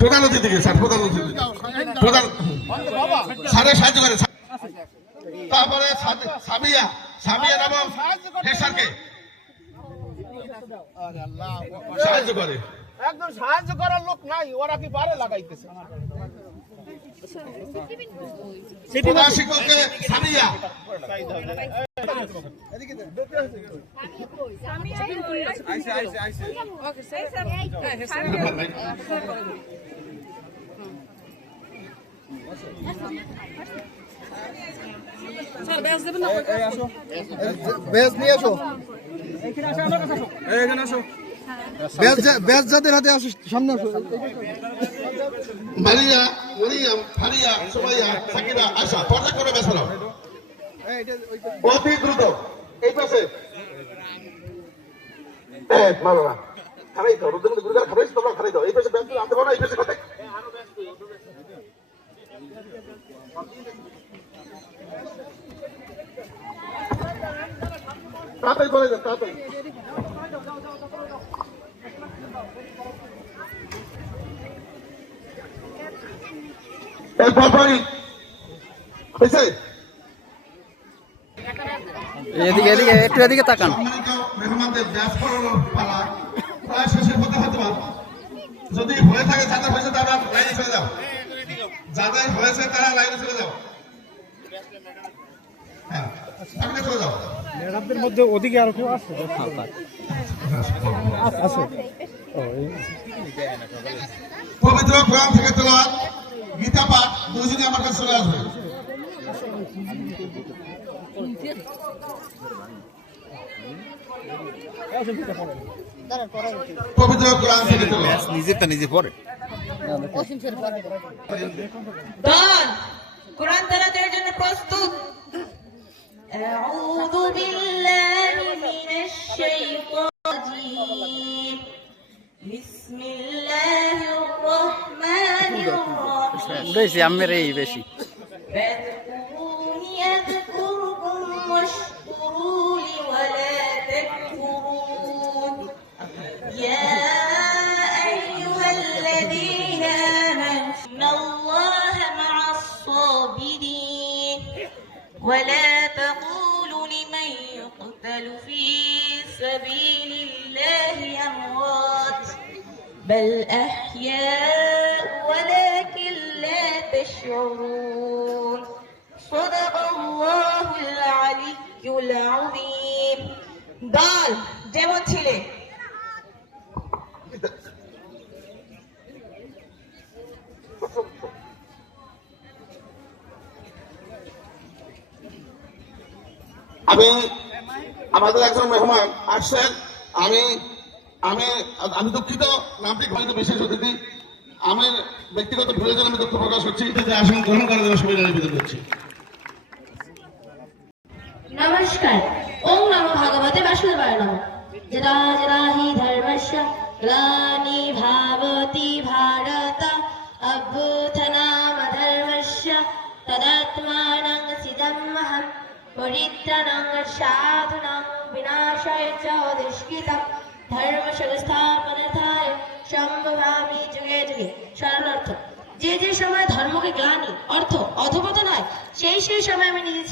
প্রধান অতিথিকে স্যার, প্রধান অতিথি প্রধান স্যারের সাহায্য করে। তারপরে সামিয়া, সামিয়া নামক হেড স্যারকে সাহায্য করে। একদম সাহায্য করার লোক নাই, ওরা কি পারে লাগাইতেছে। প্রধান শিক্ষককে সামিয়া, যাদের হাতে আসো, সামনে আসো। মারিয়া, মরিয়াম, ফারিয়া, সুমাইয়া, সাকিরা, আশা পর্দা করে বেসানো অতি দ্রুত। এই পাশে মারো না, খারাই তো রুদ্র গুরুদার খারাই, তোমরা খারাই দাও। এই পাশে ব্যাংক আনতে পারো না, এই পাশে কোথায় তাড়াতাড়ি বলে দেন, তাড়াতাড়ি। এরপরই হয়েছে। এদিকে এদিকে একটু এদিকে তাকান। মেহমানদের ব্যাস করানোর পালা প্রায় শেষের পথে হতে পারে। যদি হয়ে থাকে, যাদের হয়েছে তারা লাইনে চলে যাও, যাদের হয়েছে তারা লাইনে চলে যাও। হ্যাঁ, সামনে চলে যাও। ম্যাডামদের মধ্যে ওদিকে আর কেউ আছে? আছে। পবিত্র কোরআন থেকে তেলাওয়াত, গীতা পাঠ দুজনে আমার কাছে চলে আসবে। পবিত্র কোরআন থেকে তেলাওয়াত নিজেরটা নিজে পড়ে। দল কোরআন তেলাওয়াতের জন্য প্রস্তুত। আউযু বিল্লাহি মিনাশ শাইতানির বিসমিল্লাহির রহমানির রহিম। বেশি আমের এই বেশি। فاذكروني أذكركم واشكروا لي ولا تكفرون يا أيها الذين آمنوا إن الله مع الصابرين ولا تقولوا لمن يقتل في سبيل الله أموات بل أحياء ولكن لا تشعرون صدق الله العلي العظيم দল যেমন ছিলে আমি আমাদের একজন মেহমান আসছেন। আমি আমি আমি দুঃখিত, নামটি ঘনিত বিশেষ অতিথি। আমার ব্যক্তিগত প্রয়োজন আমি দুঃখ প্রকাশ করছি। আসন গ্রহণ করার জন্য সুবিধা নিবেদন করছি। নমস্কার। ওম নমো ভগবতে বাসুদেবায় নমঃ। যদা যদা হি ধর্মস্য গ্লানি ভাবতি ভারত অভ্যুত্থানামধর্মস্য তদাত্মানং সিদম্মহং পরিত্রাণং সাধুনাং বিনাশায় চ দুষ্কৃতং ধর্ম সংস্থাপনার্থায় সম্ভবামি যুগে যুগে। সরলার্থ, যে যে সময় ধর্মকে গ্লানি অর্থ অধঃপতন হয়, সেই সময় আমি নিজে